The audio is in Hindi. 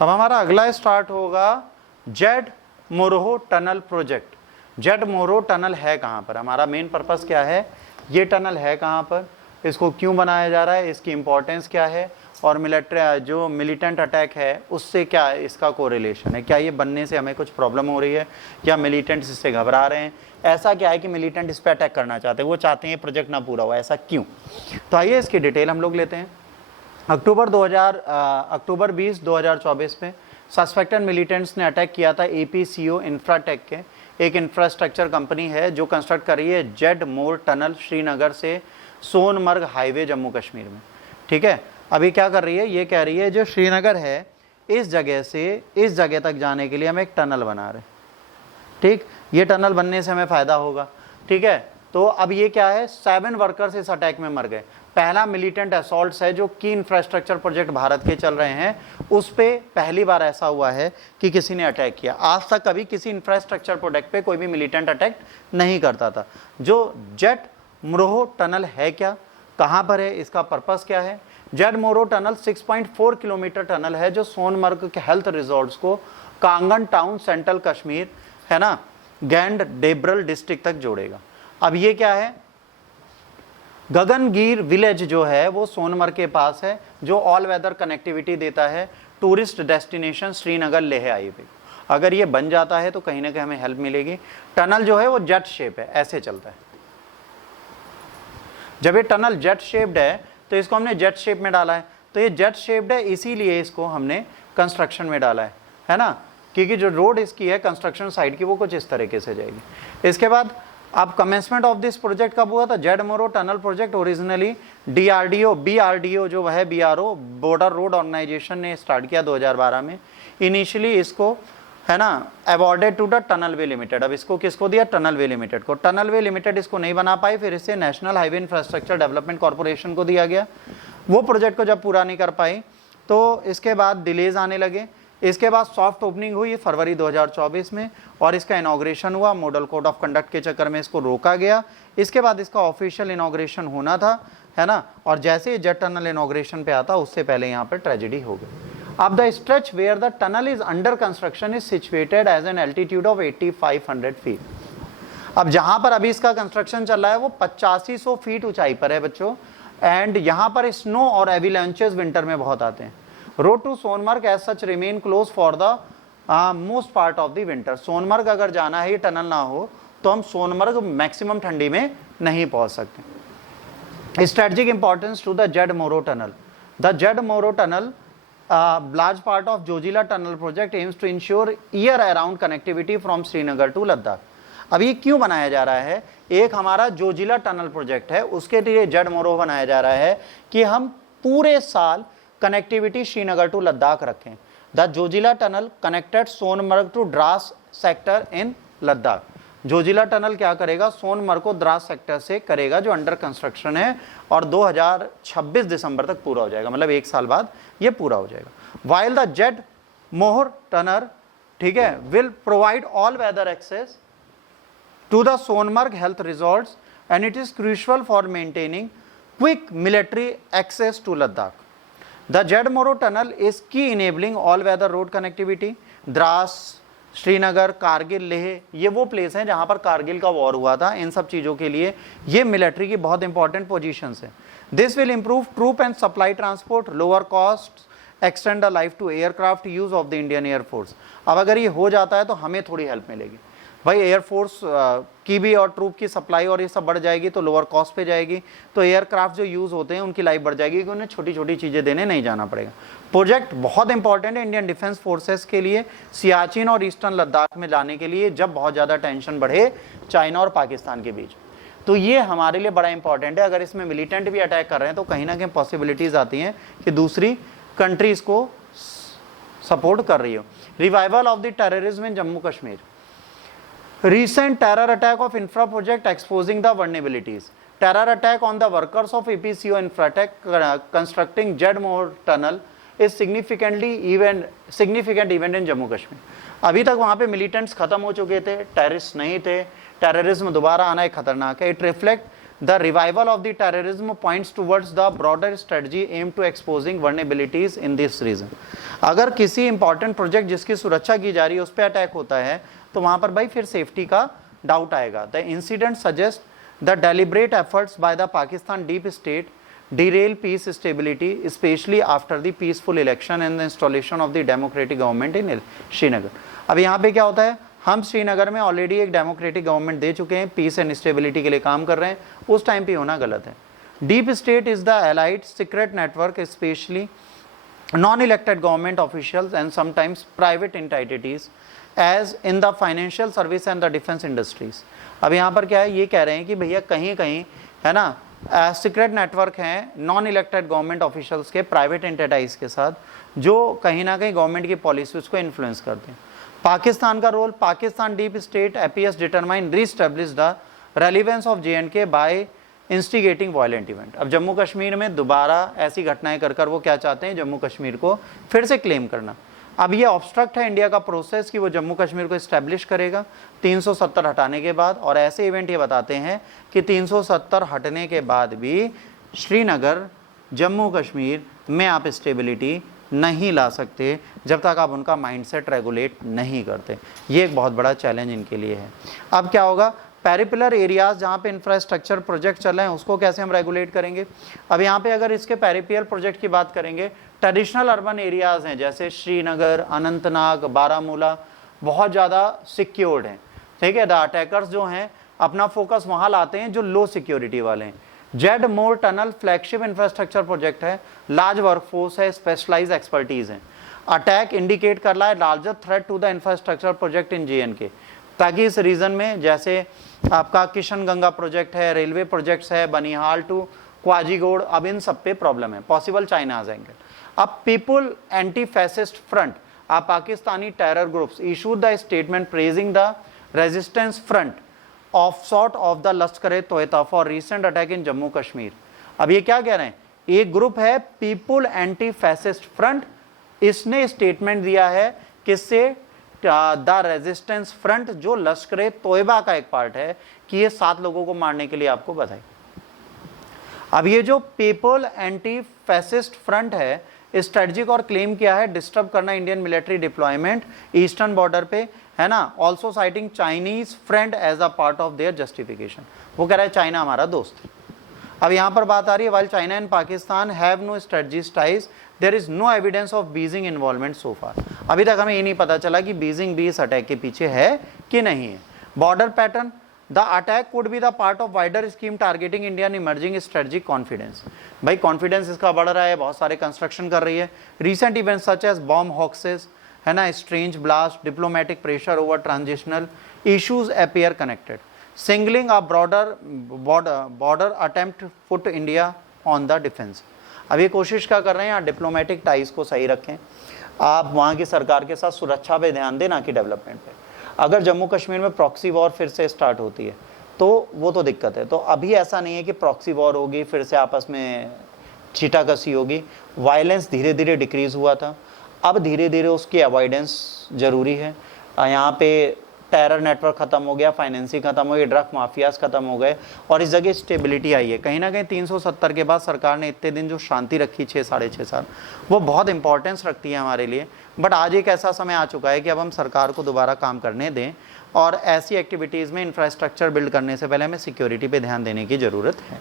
अब हमारा अगला स्टार्ट होगा Z Morh tunnel project. Z Morh tunnel है कहाँ पर, हमारा मेन पर्पस क्या है, ये टनल है कहाँ पर, इसको क्यों बनाया जा रहा है, इसकी इंपॉर्टेंस क्या है, और मिलिट्री जो मिलिटेंट अटैक है उससे क्या इसका कोरिलेशन है, क्या ये बनने से हमें कुछ प्रॉब्लम हो रही है, क्या मिलिटेंट्स इससे घबरा रहे हैं, ऐसा क्या है कि मिलिटेंट इस पर अटैक करना चाहते हैं, वो चाहते हैं ये प्रोजेक्ट ना पूरा हुआ, ऐसा क्यों। तो आइए इसकी डिटेल हम लोग लेते हैं। अक्टूबर 20 2024 में सस्पेक्टेड मिलिटेंट्स ने अटैक किया था APCO इंफ्राटेक के, एक इंफ्रास्ट्रक्चर कंपनी है जो कंस्ट्रक्ट कर रही है जेड मोर टनल श्रीनगर से सोनमर्ग हाईवे जम्मू कश्मीर में। ठीक है, अभी क्या कर रही है, ये कह रही है जो श्रीनगर है इस जगह से इस जगह तक जाने के लिए हम एक टनल बना रहे हैं। ठीक, ये टनल बनने से हमें फ़ायदा होगा। ठीक है, तो अब ये क्या है, 7 वर्कर्स इस अटैक में मर गए। पहला मिलिटेंट असॉल्ट्स है जो की इंफ्रास्ट्रक्चर प्रोजेक्ट भारत के चल रहे हैं, उस पर पहली बार ऐसा हुआ है कि किसी ने अटैक किया। आज तक कभी किसी इंफ्रास्ट्रक्चर प्रोजेक्ट पे कोई भी मिलिटेंट अटैक नहीं करता था। जो जेड मोरहो टनल है क्या, कहाँ पर है, इसका पर्पस क्या है। Z Morh tunnel 6.4 kilometre tunnel है जो सोनमर्ग के हेल्थ रिजॉर्ट्स को कांगन टाउन सेंट्रल कश्मीर है ना गैंड डेब्रल डिस्ट्रिक्ट तक जोड़ेगा। अब ये क्या है, गगनगीर विलेज जो है वो सोनमर्ग के पास है, जो ऑल वेदर कनेक्टिविटी देता है tourist destination Srinagar Leh highway. अगर ये बन जाता है तो कहीं ना कहीं हमें हेल्प मिलेगी। टनल जो है वो जेट शेप है, ऐसे चलता है। जब ये टनल जेट शेप्ड है तो इसको हमने जेट शेप में डाला है, तो ये जेट शेप्ड है इसीलिए इसको हमने कंस्ट्रक्शन में डाला है ना, क्योंकि जो रोड इसकी है कंस्ट्रक्शन साइड की वो कुछ इस तरीके से जाएगी। इसके बाद अब कमेंसमेंट ऑफ दिस प्रोजेक्ट कब हुआ था, Z Morh tunnel project originally BRDO जो है BRO बॉर्डर रोड ऑर्गेनाइजेशन ने स्टार्ट किया 2012 में। इनिशियली इसको है ना awarded to the tunnel way limited. अब इसको किसको दिया, टनल वे लिमिटेड को। टनल वे लिमिटेड इसको नहीं बना पाई, फिर इसे national highway infrastructure development corporation को दिया गया। वो प्रोजेक्ट को जब पूरा नहीं कर पाई तो इसके बाद डिलेज आने लगे। इसके बाद सॉफ्ट ओपनिंग हुई फरवरी 2024 में और इसका इनॉग्रेशन हुआ। मॉडल कोड ऑफ कंडक्ट के चक्कर में इसको रोका गया। इसके बाद इसका ऑफिशियल इनॉग्रेशन होना था है ना, और जैसे ही जेट टनल इनॉग्रेशन पे आता उससे पहले यहाँ पर ट्रेजेडी हो गई। अब the stretch where the tunnel is under construction is situated as an altitude of 8500 feet. अब जहाँ पर अभी इसका कंस्ट्रक्शन चल रहा है वो 8500 फीट ऊंचाई पर है बच्चों, एंड यहाँ पर स्नो और एविलांचेस विंटर में बहुत आते हैं। Road to Sonamarg as such remain close for the most part of the winter. Sonamarg अगर जाना है, ये टनल ना हो तो हम सोनमर्ग मैक्सिमम ठंडी में नहीं पहुंच सकते। Strategic importance to the Z Morh tunnel. The Z Morh tunnel large part of Zojila tunnel project aims to ensure year around connectivity from Srinagar to Ladakh. अब ये क्यों बनाया जा रहा है, एक हमारा जोजिला टनल प्रोजेक्ट है उसके लिए जेड मोरहो बनाया जा रहा है कि हम पूरे साल कनेक्टिविटी श्रीनगर टू लद्दाख रखें। The Zojila tunnel connected Sonamarg to Dras sector in Ladakh. Zojila tunnel क्या करेगा, सोनमर्ग को द्रास सेक्टर से करेगा जो अंडर कंस्ट्रक्शन है, और 2026 दिसंबर तक पूरा हो जाएगा, मतलब 1 साल बाद ये पूरा हो जाएगा। While the Z Morh tunnel, ठीक है, will provide all weather access to the Sonamarg health resorts and it is crucial for maintaining quick military access to Ladakh. The Z Morh tunnel is key enabling all weather road connectivity. Dras, Srinagar, Kargil, Leh, ये वो प्लेस हैं जहां पर कारगिल का वॉर हुआ था। इन सब चीज़ों के लिए ये मिलिट्री की बहुत इंपॉर्टेंट पोजीशंस है। This will improve troop and supply transport, lower cost, extend the life to aircraft use of the Indian Air Force. अब अगर ये हो जाता है तो हमें थोड़ी हेल्प मिलेगी भाई, एयरफोर्स की भी और ट्रूप की सप्लाई और ये सब बढ़ जाएगी तो लोअर कॉस्ट पे जाएगी, तो एयरक्राफ्ट जो यूज़ होते हैं उनकी लाइफ बढ़ जाएगी क्योंकि उन्हें छोटी छोटी चीज़ें देने नहीं जाना पड़ेगा। प्रोजेक्ट बहुत इंपॉर्टेंट है इंडियन डिफेंस फोर्सेस के लिए, सियाचिन और ईस्टर्न लद्दाख में जाने के लिए जब बहुत ज़्यादा टेंशन बढ़े चाइना और पाकिस्तान के बीच। तो ये हमारे लिए बड़ा इंपॉर्टेंट है। अगर इसमें मिलिटेंट भी अटैक कर रहे हैं तो कहीं ना कहीं पॉसिबिलिटीज़ आती हैं कि दूसरी कंट्रीज़ को सपोर्ट कर रही हो। Revival of the terrorism in Jammu Kashmir. Recent terror attack of infra project exposing the vulnerabilities. Terror attack on the workers of APCO Infratech constructing Jed Moor tunnel is significant event in Jammu Kashmir. अभी तक वहाँ पे मिलिटेंट्स खत्म हो चुके थे, टेररिस्ट नहीं थे, टेररिज्म दोबारा आना एक खतरनाक है। It reflect the revival of the terrorism points towards the broader strategy aim to exposing vulnerabilities in this region. अगर किसी इंपॉर्टेंट प्रोजेक्ट जिसकी सुरक्षा की जा रही है उस पर अटैक होता है तो वहां पर भाई फिर सेफ्टी का डाउट आएगा। The incident suggest the deliberate efforts by the Pakistan deep state derail peace stability, especially after the peaceful election and the installation of the democratic government in Srinagar. अब यहाँ पे क्या होता है, हम श्रीनगर में ऑलरेडी एक डेमोक्रेटिक गवर्नमेंट दे चुके हैं, पीस एंड स्टेबिलिटी के लिए काम कर रहे हैं, उस टाइम पे होना गलत है। Deep state is the allied secret network, specially non-elected government officials and sometimes private entities as in the financial service and the defense industries। अब यहाँ पर क्या है, ये कह रहे हैं कि भैया कहीं कहीं है ना सीक्रेट नेटवर्क हैं नॉन इलेक्टेड गवर्नमेंट ऑफिशियल्स के, प्राइवेट एंटिटीज के साथ, जो कहीं ना कहीं गवर्नमेंट की पॉलिसीज को इन्फ्लुएंस करते हैं। पाकिस्तान का role, Pakistan deep state appears determine reestablish the relevance of JNK by instigating violent event. अब जम्मू कश्मीर में दोबारा ऐसी घटनाएं कर कर वो क्या चाहते हैं, जम्मू कश्मीर को फिर से क्लेम करना। अब ये ऑब्स्ट्रक्ट है इंडिया का प्रोसेस कि वो जम्मू कश्मीर को इस्टेब्लिश करेगा 370 हटाने के बाद, और ऐसे इवेंट ये बताते हैं कि 370 हटने के बाद भी श्रीनगर जम्मू कश्मीर में आप स्टेबिलिटी नहीं ला सकते जब तक आप उनका माइंडसेट रेगुलेट नहीं करते। ये एक बहुत बड़ा चैलेंज इनके लिए है। अब क्या होगा, पेरिपिलर एरियाज जहाँ पे इंफ्रास्ट्रक्चर प्रोजेक्ट चल रहे हैं उसको कैसे हम रेगुलेट करेंगे। अब यहाँ पे अगर इसके पेरिपियल प्रोजेक्ट की बात करेंगे, ट्रेडिशनल अर्बन एरियाज हैं जैसे श्रीनगर, अनंतनाग, बारामूला, बहुत ज़्यादा सिक्योर्ड हैं, ठीक है। द अटैकर्स जो हैं अपना फोकस वहाँ लाते हैं जो लो सिक्योरिटी वाले हैं। Z Morh tunnel flagship infrastructure project है, लार्ज वर्कफोर्स है, स्पेशलाइज एक्सपर्टीज है। अटैक इंडिकेट कर रहा है larger threat to the infrastructure project in JNK, ताकि इस रीजन में जैसे आपका किशन गंगा प्रोजेक्ट है, रेलवे प्रोजेक्ट्स है, बनिहाल टू क्वाजीगोड़, अब इन सब पे प्रॉब्लम है, पॉसिबल चाइना आ जाएंगे। अब पीपुल एंटी फैसिस्ट फ्रंट, आप Pakistani terror groups issued the statement praising the resistance front offshoot of the Lashkar e Taiba for recent attack in Jammu Kashmir. अब ये क्या कह रहे हैं, एक ग्रुप है पीपुल एंटी फैसिस्ट फ्रंट, इसने स्टेटमेंट दिया है किससे, द रेजिस्टेंस फ्रंट जो लश्कर-ए-तोयबा का एक पार्ट है, कि ये 7 लोगों को मारने के लिए आपको बधाई। अब ये जो पीपल एंटी फैसिस्ट फ्रंट है, स्ट्रेटजिक और क्लेम किया है डिस्टर्ब करना Indian military deployment eastern border पे, है ना। Also citing Chinese friend as a part of their justification, वो कह रहा है चाइना हमारा दोस्त है। अब यहाँ पर बात आ रही है, while China and Pakistan have no strategic ties there is no evidence of Beijing involvement so far. अभी तक हमें ये नहीं पता चला कि बीजिंग भी इस अटैक के पीछे है कि नहीं है। Border pattern, the attack could be the part of wider scheme targeting Indian emerging strategic confidence. भाई कॉन्फिडेंस इसका बढ़ रहा है, बहुत सारे कंस्ट्रक्शन कर रही है। Recent events such as bomb hoaxes, है ना, strange blast, diplomatic pressure over transitional issues appear connected, signalling a border attempt put India on the defence. अब ये कोशिश क्या कर रहे हैं, डिप्लोमेटिक टाइज को सही रखें, आप वहाँ की सरकार के साथ सुरक्षा पे ध्यान दें, ना कि डेवलपमेंट पे। अगर जम्मू कश्मीर में प्रॉक्सी वॉर फिर से स्टार्ट होती है तो वो तो दिक्कत है। तो अभी ऐसा नहीं है कि प्रॉक्सी वॉर होगी, फिर से आपस में छीटाकसी होगी। वायलेंस धीरे धीरे डिक्रीज हुआ था, अब धीरे धीरे उसकी अवॉइडेंस ज़रूरी है। यहाँ पे टेरर नेटवर्क ख़त्म हो गया, फाइनेंसिंग ख़त्म हो गई, ड्रग माफियाज ख़त्म हो गए, और इस जगह स्टेबिलिटी आई है। कहीं ना कहीं 370 के बाद सरकार ने इतने दिन जो शांति रखी 6-6.5 साल, वो बहुत इंपॉर्टेंस रखती है हमारे लिए। बट आज एक ऐसा समय आ चुका है कि अब हम सरकार को दोबारा काम करने दें, और ऐसी एक्टिविटीज़ में इंफ्रास्ट्रक्चर बिल्ड करने से पहले हमें सिक्योरिटी पे ध्यान देने की ज़रूरत है।